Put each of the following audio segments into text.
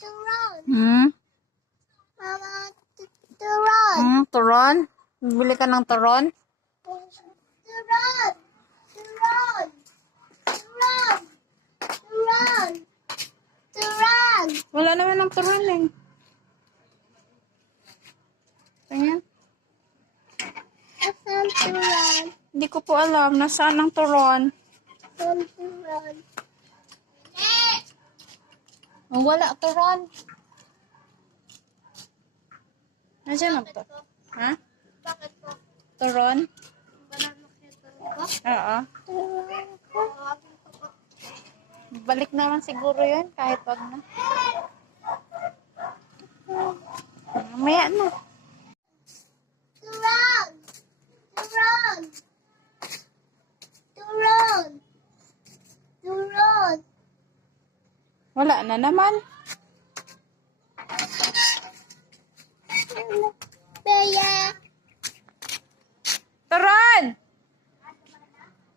turon. Hmm? Mama, turon. Turon? Bili ka ng turon? Turon. Turon. Turon. Turon. Turon. Wala naman ng turon eh. Tingnan. Asan turon? Hindi ko po alam nasaan ang turon. Asan turon? Oh, wala turon. Nasaan ang to? Ha? Bakit po? Turon? Bananok niya turon ko? Oo. Turon ko. Balik naman siguro yun kahit wag na. Mamaya na. Turon. Turon. Turon. Turon. Wala na naman. Bea. Turon!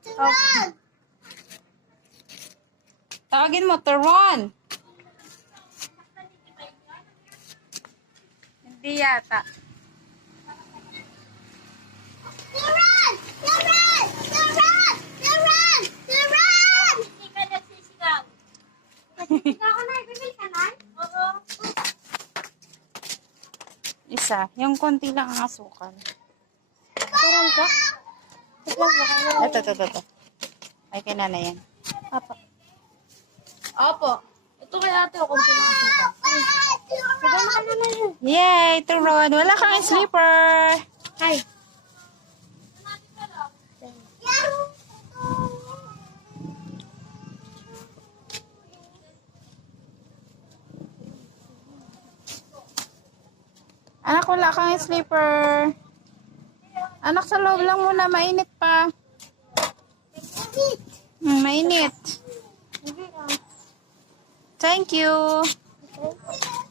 Turon. Tawagin mo, turon! Hindi yata. Turon! Turon! Turon! Turon! Turon! Hindi ka nagsisigaw. Nagsisigaw ka na? Bibili ka na? Oo. Isa. Yung konti lang ang asukal. Turon ka? Ito. Ay, kinana yan. Papa. Opo. Ito kaya ate, konti lang ang asukal. Sigaw na ka naman yun. Yay, turon. Wala kang sleeper. Hi. Anak, wala kang sleeper. Anak, sa loob lang muna. Mainit pa. Mainit. Thank you. Okay.